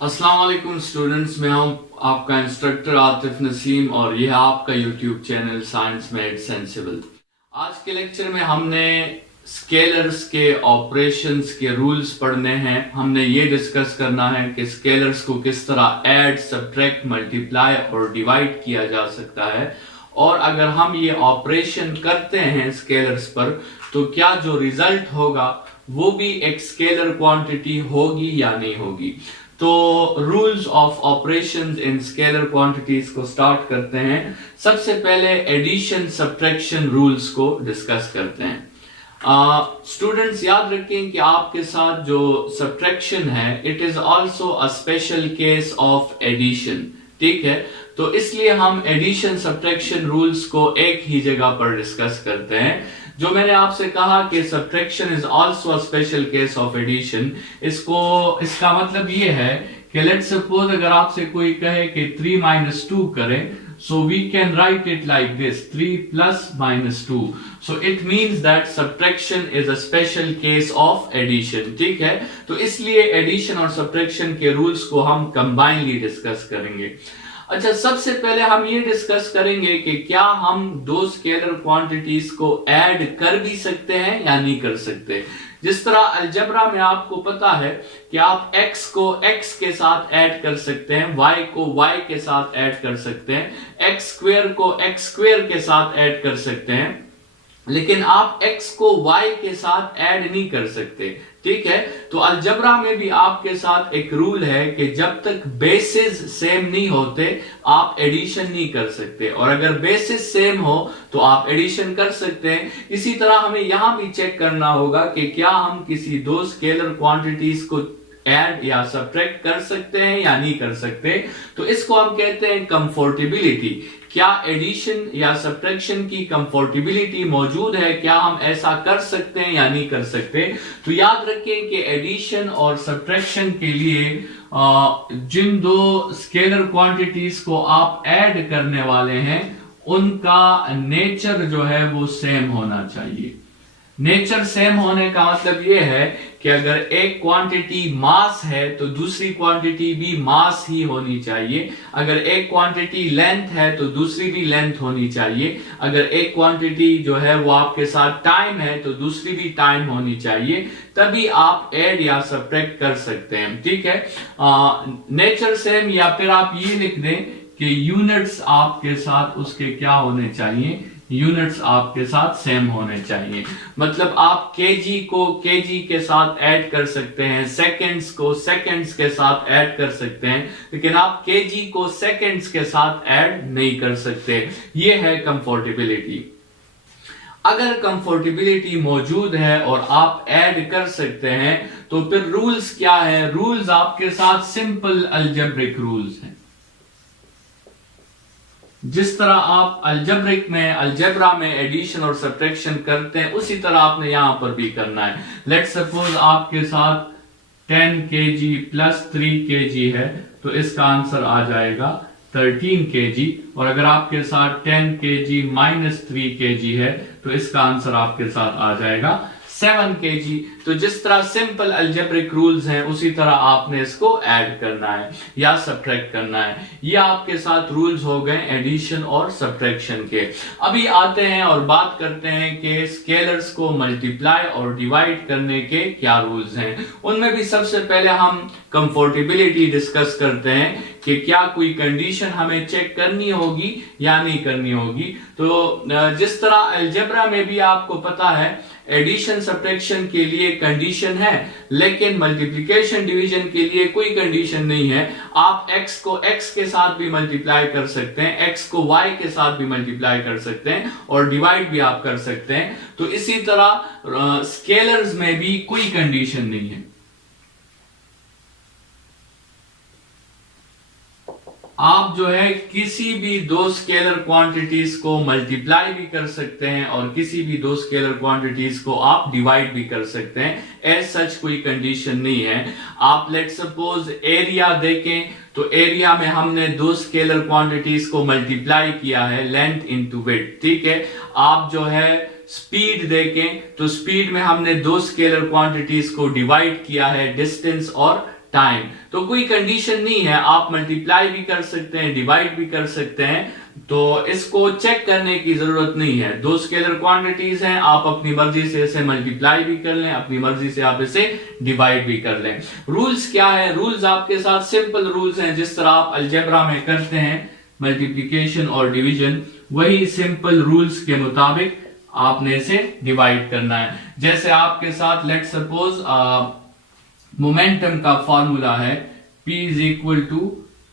अस्सलाम वालेकुम स्टूडेंट्स, मैं हूं आपका इंस्ट्रक्टर आतिफ नसीम और यह है आपका YouTube channel science made sensible. आज के लेक्चर में हमने स्केलर्स के ऑपरेशंस के रूल्स पढ़ने हैं। हमने ये डिस्कस करना है कि स्केलर्स को किस तरह ऐड, सब्ट्रैक्ट, मल्टीप्लाई और डिवाइड किया जा सकता है, और अगर हम ये ऑपरेशन करते हैं स्केलर्स पर तो क्या जो रिजल्ट होगा वो भी एक स्केलर क्वांटिटी होगी या नहीं होगी। तो rules of operations in scalar quantities को स्टार्ट करते हैं। सबसे पहले एडिशन सब्ट्रैक्शन रूल्स को डिस्कस करते हैं। स्टूडेंट्स याद रखें कि आपके साथ जो सब्ट्रैक्शन है it is also a special case of addition, ठीक है। तो इसलिए हम एडिशन सब्ट्रैक्शन रूल्स को एक ही जगह पर डिस्कस करते हैं। जो मैंने आपसे कहा कि subtraction is also a special case of addition, इसका मतलब ये है कि लेट्स सपोज अगर आपसे कोई कहे कि 3 माइनस 2 करें, so we can write it like this, 3 plus minus 2. So it means that subtraction is a special case of addition, ठीक है। तो इसलिए एडिशन और सब्ट्रैक्शन के रूल्स को हम कंबाइनली डिस्कस करेंगे। अच्छा, सबसे पहले हम ये डिस्कस करेंगे कि क्या हम दो स्केलर क्वांटिटीज को ऐड कर भी सकते हैं या नहीं कर सकते। जिस तरह अलजबरा में आपको पता है कि आप x को x के साथ ऐड कर सकते हैं, y को y के साथ ऐड कर सकते हैं, x स्क्वायर को x स्क्वायर के साथ ऐड कर सकते हैं, लेकिन आप x को y के साथ ऐड नहीं कर सकते, ठीक है। तो अलजबरा में भी आपके साथ एक रूल है कि जब तक बेसिस सेम नहीं होते आप एडिशन नहीं कर सकते, और अगर बेसिस सेम हो तो आप एडिशन कर सकते हैं। इसी तरह हमें यहां भी चेक करना होगा कि क्या हम किसी दो स्केलर क्वांटिटीज को ऐड या सब्ट्रैक्ट कर सकते हैं या नहीं कर सकते। तो इसको हम कहते हैं कंफर्टेबिलिटी। क्या एडिशन या सब्ट्रैक्शन की कंफर्टेबिलिटी मौजूद है, क्या हम ऐसा कर सकते हैं या नहीं कर सकते। तो याद रखें कि एडिशन और सब्ट्रैक्शन के लिए जिन दो स्केलर क्वांटिटीज को आप ऐड करने वाले हैं उनका नेचर जो है वो सेम होना चाहिए। नेचर सेम होने का मतलब यह है कि अगर एक क्वांटिटी मास है तो दूसरी क्वांटिटी भी मास ही होनी चाहिए। अगर एक क्वांटिटी लेंथ है तो दूसरी भी लेंथ होनी चाहिए। अगर एक क्वांटिटी जो है वो आपके साथ टाइम है तो दूसरी भी टाइम होनी चाहिए, तभी आप ऐड या सब्ट्रैक्ट कर सकते हैं, ठीक है। नेचर सेम, या फिर आप ये लिख दें कि यूनिट्स आपके साथ उसके क्या होने चाहिए, यूनिट्स आपके साथ सेम होने चाहिए। मतलब आप केजी को केजी के साथ ऐड कर सकते हैं, सेकंड्स को सेकंड्स के साथ ऐड कर सकते हैं, लेकिन आप केजी को सेकंड्स के साथ ऐड नहीं कर सकते। ये है कंफर्टेबिलिटी। अगर कंफर्टेबिलिटी मौजूद है और आप ऐड कर सकते हैं तो फिर रूल्स क्या है। रूल्स आपके साथ सिंपल अलजेब्रिक रूल्स हैं। जिस तरह आप अलजेब्रा में एडिशन और सब्ट्रैक्शन करते हैं उसी तरह आपने यहां पर भी करना है। लेट्स सपोज आपके साथ 10 kg प्लस 3 kg है तो इसका आंसर आ जाएगा 13 kg, और अगर आपके साथ 10 kg माइनस 3 kg है तो इसका आंसर आपके साथ आ जाएगा 7 kg। तो जिस तरह सिंपल अलजेब्रिक रूल्स हैं उसी तरह आपने इसको ऐड करना है या सब्ट्रैक्ट करना है। ये आपके साथ रूल्स हो गए एडिशन और सब्ट्रैक्शन के। अभी आते हैं और बात करते हैं कि स्केलर्स को मल्टीप्लाई और डिवाइड करने के क्या रूल्स हैं। उनमें भी सबसे पहले हम कंफर्टेबिलिटी डिस्कस करते हैं कि क्या कोई कंडीशन हमें चेक करनी होगी या नहीं करनी होगी। तो जिस तरह अलजेब्रा में भी आपको पता है एडिशन सब्ट्रैक्शन के लिए कंडीशन है, लेकिन मल्टीप्लिकेशन डिवीजन के लिए कोई कंडीशन नहीं है। आप x को x के साथ भी मल्टीप्लाई कर सकते हैं, x को y के साथ भी मल्टीप्लाई कर सकते हैं, और डिवाइड भी आप कर सकते हैं। तो इसी तरह स्केलर्स में भी कोई कंडीशन नहीं है। आप जो है किसी भी दो स्केलर क्वांटिटीज को मल्टीप्लाई भी कर सकते हैं और किसी भी दो स्केलर क्वांटिटीज को आप डिवाइड भी कर सकते हैं। एज सच कोई कंडीशन नहीं है। आप लेट सपोज एरिया देखें तो एरिया में हमने दो स्केलर क्वांटिटीज को मल्टीप्लाई किया है, लेंथ इनटू विड्थ, ठीक है। आप जो है स्पीड देखें तो स्पीड में हमने दो स्केलर क्वांटिटीज को डिवाइड किया है, डिस्टेंस और टाइम। तो कोई कंडीशन नहीं है, आप मल्टीप्लाई भी कर सकते हैं, डिवाइड भी कर सकते हैं, तो इसको चेक करने की जरूरत नहीं है। दो स्केलर क्वांटिटीज हैं, आप अपनी मर्जी से इसे मल्टीप्लाई भी कर लें, अपनी मर्जी से आप इसे डिवाइड भी कर लें। रूल्स क्या है? रूल्स आपके साथ सिंपल रूल्स हैं, जिस तरह आप अलजेब्रा में करते हैं मल्टीप्लिकेशन और डिवीजन, वही सिंपल रूल्स के मुताबिक आपने इसे डिवाइड करना है। जैसे आपके साथ लेट सपोज मोमेंटम का फॉर्मूला है P is equal to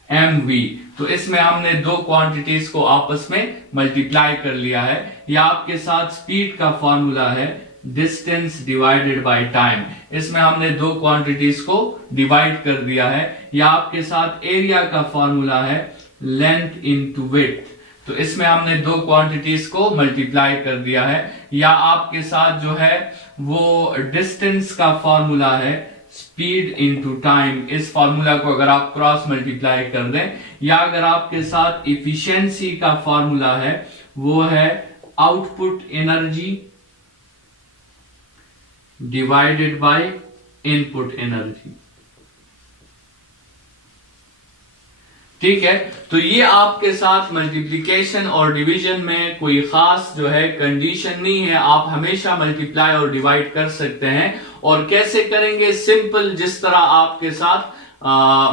mv, तो इसमें हमने दो क्वांटिटीज को आपस में मल्टीप्लाई कर लिया है। या आपके साथ स्पीड का फॉर्मूला है डिस्टेंस डिवाइडेड बाय टाइम, इसमें हमने दो क्वांटिटीज को डिवाइड कर दिया है। या आपके साथ एरिया का फॉर्मूला है लेंथ इनटू विड्थ, तो इसमें हमने दो क्वांटिटीज को मल्टीप्लाई कर दिया है। या आपके साथ जो है वो डिस्टेंस का फॉर्मूला है स्पीड इनटू टाइम, इस फॉर्मूला को अगर आप क्रॉस मल्टीप्लाई कर दें। या अगर आपके साथ इफिशिएंसी का फॉर्मूला है वो है output energy divided by input energy. ठीक है, तो ये आपके साथ मल्टीप्लिकेशन और डिवीजन में कोई खास जो है कंडीशन नहीं है, आप हमेशा मल्टीप्लाई और डिवाइड कर सकते हैं। और कैसे करेंगे? सिंपल, जिस तरह आपके साथ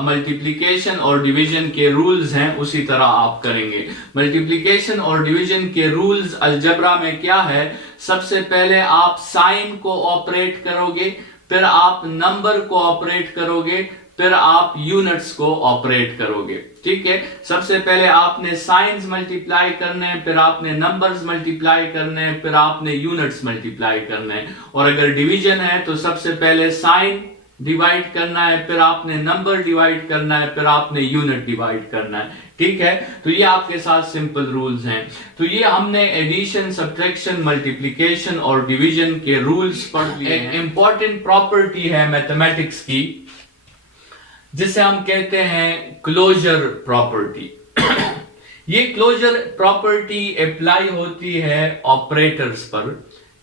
मल्टीप्लिकेशन और डिवीजन के रूल्स हैं उसी तरह आप करेंगे। मल्टीप्लिकेशन और डिवीजन के रूल्स अलजेब्रा में क्या है? सबसे पहले आप साइन को ऑपरेट करोगे, फिर आप नंबर को ऑपरेट करोगे, फिर आप यूनिट्स को ऑपरेट करोगे। ठीक है, सबसे पहले आपने साइंस मल्टीप्लाई करने हैं, फिर आपने नंबर्स मल्टीप्लाई करने हैं, फिर आपने यूनिट्स मल्टीप्लाई करने हैं। और अगर डिवीजन है तो सबसे पहले साइन डिवाइड करना है, फिर आपने नंबर डिवाइड करना है, फिर आपने यूनिट डिवाइड करना है। ठीक है, तो ये आपके साथ सिंपल रूल्स हैं। तो ये हमने एडिशन, सब्ट्रैक्शन, मल्टीप्लिकेशन और डिवीजन के रूल्स पढ़ लिए हैं। एक इंपॉर्टेंट प्रॉपर्टी है मैथमेटिक्स की जिसे हम कहते हैं क्लोजर प्रॉपर्टी। ये क्लोजर प्रॉपर्टी अप्लाई होती है ऑपरेटर्स पर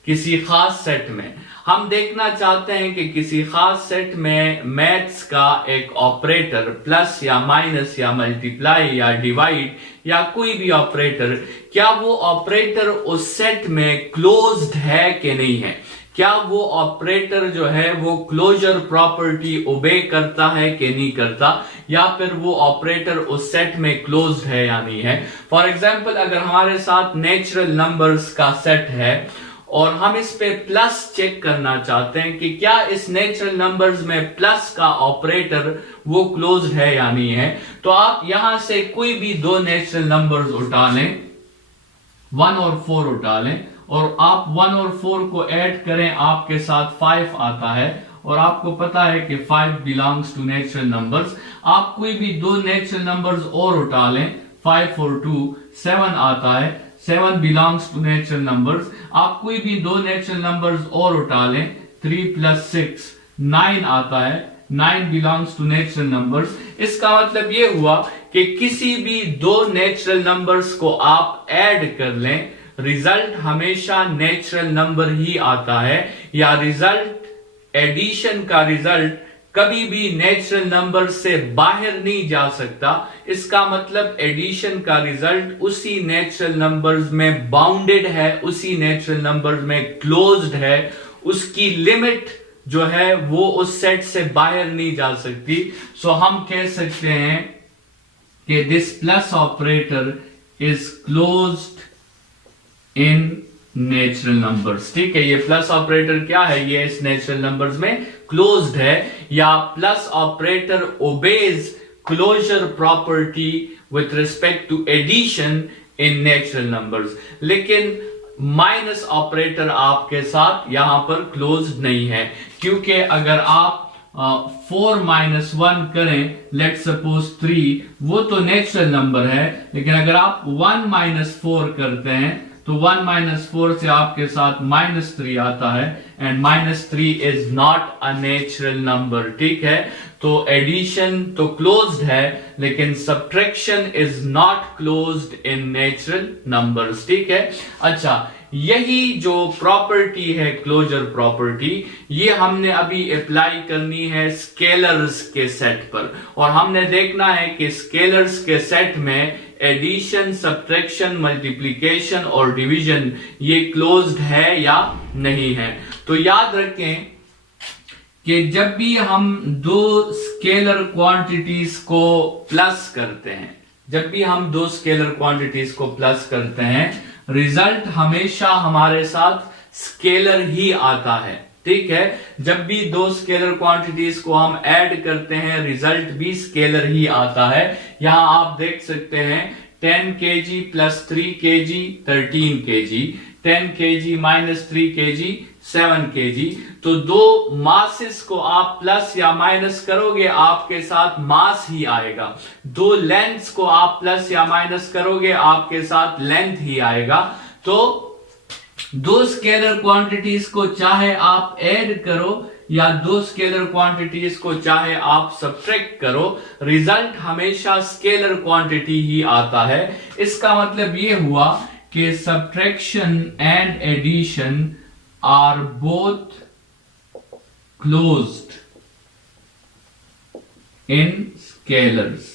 किसी खास सेट में। हम देखना चाहते हैं कि किसी खास सेट में मैथ्स का एक ऑपरेटर प्लस या माइनस या मल्टीप्लाई या डिवाइड या कोई भी ऑपरेटर, क्या वो ऑपरेटर उस सेट में क्लोज्ड है कि नहीं है, क्या वो ऑपरेटर जो है वो क्लोजर प्रॉपर्टी ओबे करता है कि नहीं करता, या फिर वो ऑपरेटर उस सेट में क्लोज्ड है या नहीं है। फॉर एग्जांपल, अगर हमारे साथ नेचुरल नंबर्स का सेट है और हम इस पे प्लस चेक करना चाहते हैं कि क्या इस नेचुरल नंबर्स में प्लस का ऑपरेटर वो क्लोज्ड है या नहीं है, तो आप यहां से कोई भी दो नेचुरल नंबर्स उठा लें, 1 और 4 उठा लें, और आप 1 और 4 को ऐड करें, आपके साथ 5 आता है। और आपको पता है कि 5 बिलोंग्स टू नेचुरल नंबर्स। आप कोई भी दो नेचुरल नंबर्स और उठा लें, 5 और 2 7 आता है, 7 बिलोंग्स टू नेचुरल नंबर्स। आप कोई भी दो नेचुरल नंबर्स और उठा लें, 3 + 6 9 आता है, 9 बिलोंग्स टू नेचुरल नंबर्स। इसका मतलब ये हुआ कि किसी भी दो नेचुरल नंबर्स को आप ऐड कर लें, रिजल्ट हमेशा नेचुरल नंबर ही आता है, या रिजल्ट एडिशन का रिजल्ट कभी भी नेचुरल नंबर से बाहर नहीं जा सकता। इसका मतलब एडिशन का रिजल्ट उसी नेचुरल नंबर्स में बाउंडेड है, उसी नेचुरल नंबर्स में क्लोज्ड है, उसकी लिमिट जो है वो उस सेट से बाहर नहीं जा सकती। सो हम कह सकते हैं कि this plus operator is closed in natural numbers. ठीक है, ये प्लस ऑपरेटर क्या है? ये इस नेचुरल नंबर्स में क्लोज्ड है, या plus operator obeys closure property with respect to addition in natural numbers. लेकिन माइनस ऑपरेटर आपके साथ यहां पर क्लोज्ड नहीं है, क्योंकि अगर आप 4 - 1 करें, लेट सपोज 3, वो तो नेचुरल नंबर है, लेकिन अगर आप 1 - 4 करते हैं तो 1 - 4 से आपके साथ -3 आता है, and -3 is not a natural number. ठीक है, तो एडिशन तो क्लोज्ड है, लेकिन subtraction is not closed in natural numbers. ठीक है, अच्छा, यही जो प्रॉपर्टी है क्लोजर प्रॉपर्टी, ये हमने अभी अप्लाई करनी है स्केलर्स के सेट पर। और हमने देखना है कि स्केलर्स के सेट में एडिशन, सब्ट्रैक्शन, मल्टीप्लिकेशन और डिवीजन ये क्लोज्ड है या नहीं है। तो याद रखें कि जब भी हम दो स्केलर क्वांटिटीज को प्लस करते हैं, जब भी हम दो स्केलर क्वांटिटीज को प्लस करते हैं, रिजल्ट हमेशा हमारे साथ स्केलर ही आता है। ठीक है, जब भी दो स्केलर क्वांटिटीज को हम ऐड करते हैं, रिजल्ट भी स्केलर ही आता है। यहां आप देख सकते हैं 10 kg plus 3 kg 13 kg, 10 kg minus 3 kg 7 kg। तो दो मासेस को आप प्लस या माइनस करोगे, आपके साथ मास ही आएगा। दो लेंथ्स को आप प्लस या माइनस करोगे, आपके साथ लेंथ ही आएगा। तो दो स्केलर क्वांटिटीज को चाहे आप ऐड करो या दो स्केलर क्वांटिटीज को चाहे आप सब्ट्रैक्ट करो, रिजल्ट हमेशा स्केलर क्वांटिटी ही आता है। इसका मतलब ये हुआ कि subtraction and addition are both closed in scalars.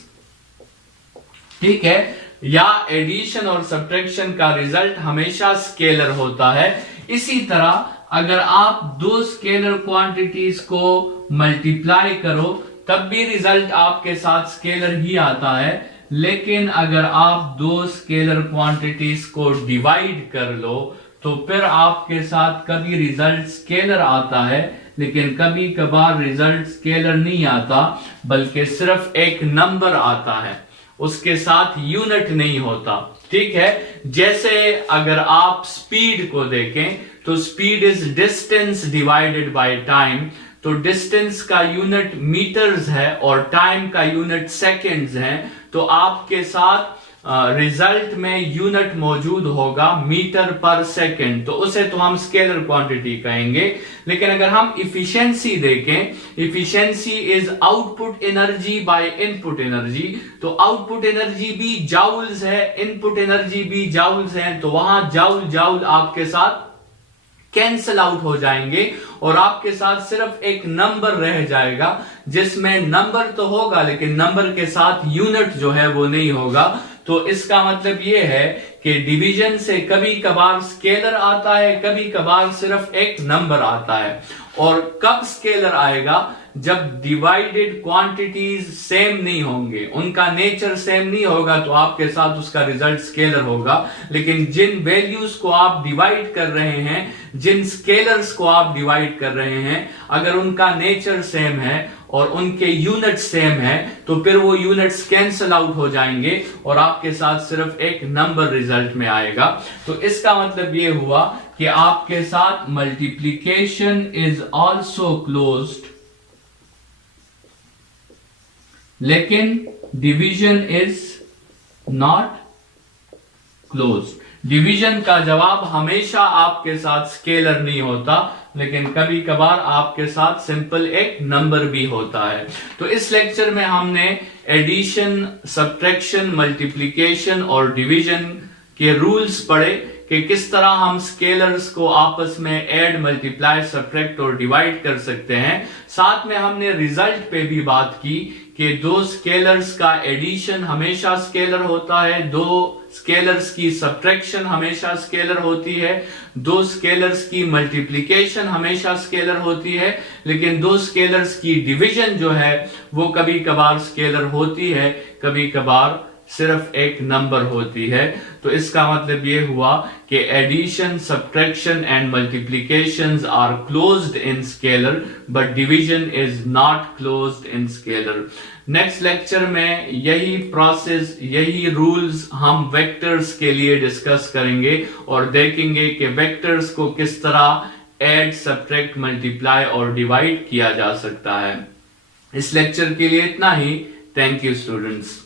ठीक है, या एडिशन और सब्ट्रैक्शन का रिजल्ट हमेशा स्केलर होता है। इसी तरह अगर आप दो स्केलर क्वांटिटीज को मल्टीप्लाई करो तब भी रिजल्ट आपके साथ स्केलर ही आता है। लेकिन अगर आप दो स्केलर क्वांटिटीज को डिवाइड कर लो तो फिर आपके साथ कभी रिजल्ट स्केलर आता है, लेकिन कभी कभार रिजल्ट स्केलर नहीं आता, बल्कि सिर्फ एक नंबर आता है, उसके साथ यूनिट नहीं होता। ठीक है, जैसे अगर आप स्पीड को देखें तो speed is distance divided by time. तो डिस्टेंस का यूनिट मीटर्स है और टाइम का यूनिट सेकेंड्स है। तो आपके साथ रिजल्ट में यूनिट मौजूद होगा मीटर पर सेकेंड, तो उसे तो हम स्केलर क्वांटिटी कहेंगे। लेकिन अगर हम इफिशिएंसी देखें, efficiency is output energy by input energy. तो आउटपुट एनर्जी भी जाउल्स है, इनपुट एनर्जी भी जाउल्स है। तो वहां जाउल जाउल आपके साथ कैंसल आउट हो जाएंगे और आपके साथ सिर्फ एक नंबर रह जाएगा, जिसमें नंबर तो होगा लेकिन नंबर के साथ यूनिट जो है वो नहीं होगा। तो इसका मतलब ये है कि डिवीजन से कभी कभार स्केलर आता है, कभी कभार सिर्फ एक नंबर आता है। और कब स्केलर आएगा? जब डिवाइडेड क्वांटिटीज सेम नहीं होंगे, उनका नेचर सेम नहीं होगा, तो आपके साथ उसका रिजल्ट स्केलर होगा। लेकिन जिन वैल्यूज को आप डिवाइड कर रहे हैं, जिन स्केलर्स को आप डिवाइड कर रहे हैं, अगर उनका नेचर सेम है और उनके यूनिट सेम है तो फिर वो यूनिट्स कैंसल आउट हो जाएंगे और आपके साथ सिर्फ एक नंबर रिजल्ट में आएगा। तो इसका मतलब ये हुआ कि आपके साथ मल्टीप्लिकेशन इज ऑल्सो क्लोज्ड, लेकिन division is not closed. Division का जवाब हमेशा आपके साथ स्केलर नहीं होता, लेकिन कभी कभार आपके साथ सिंपल एक नंबर भी होता है। तो इस लेक्चर में हमने एडिशन, सब्ट्रैक्शन, मल्टीप्लिकेशन और डिवीजन के रूल्स पढ़े कि किस तरह हम स्केलर्स को आपस में ऐड, मल्टीप्लाई, सब्ट्रैक्ट और डिवाइड कर सकते हैं। साथ में हमने रिजल्ट पे भी बात की कि दो स्केलर्स का एडिशन हमेशा स्केलर होता है, दो स्केलर्स की सब्ट्रैक्शन हमेशा स्केलर होती है, दो स्केलर्स की मल्टीप्लिकेशन हमेशा स्केलर होती है, लेकिन दो स्केलर्स की डिवीजन जो है वो कभी कभार स्केलर होती है, कभी कभार सिर्फ एक नंबर होती है। तो इसका मतलब ये हुआ कि addition, subtraction and multiplications are closed in scalar but division is not closed in scalar. Next lecture में यही प्रोसेस, यही रूल्स हम वेक्टर्स के लिए डिस्कस करेंगे और देखेंगे कि वेक्टर्स को किस तरह ऐड, सब्ट्रैक्ट, मल्टीप्लाई और डिवाइड किया जा सकता है। इस लेक्चर के लिए इतना ही। Thank you students.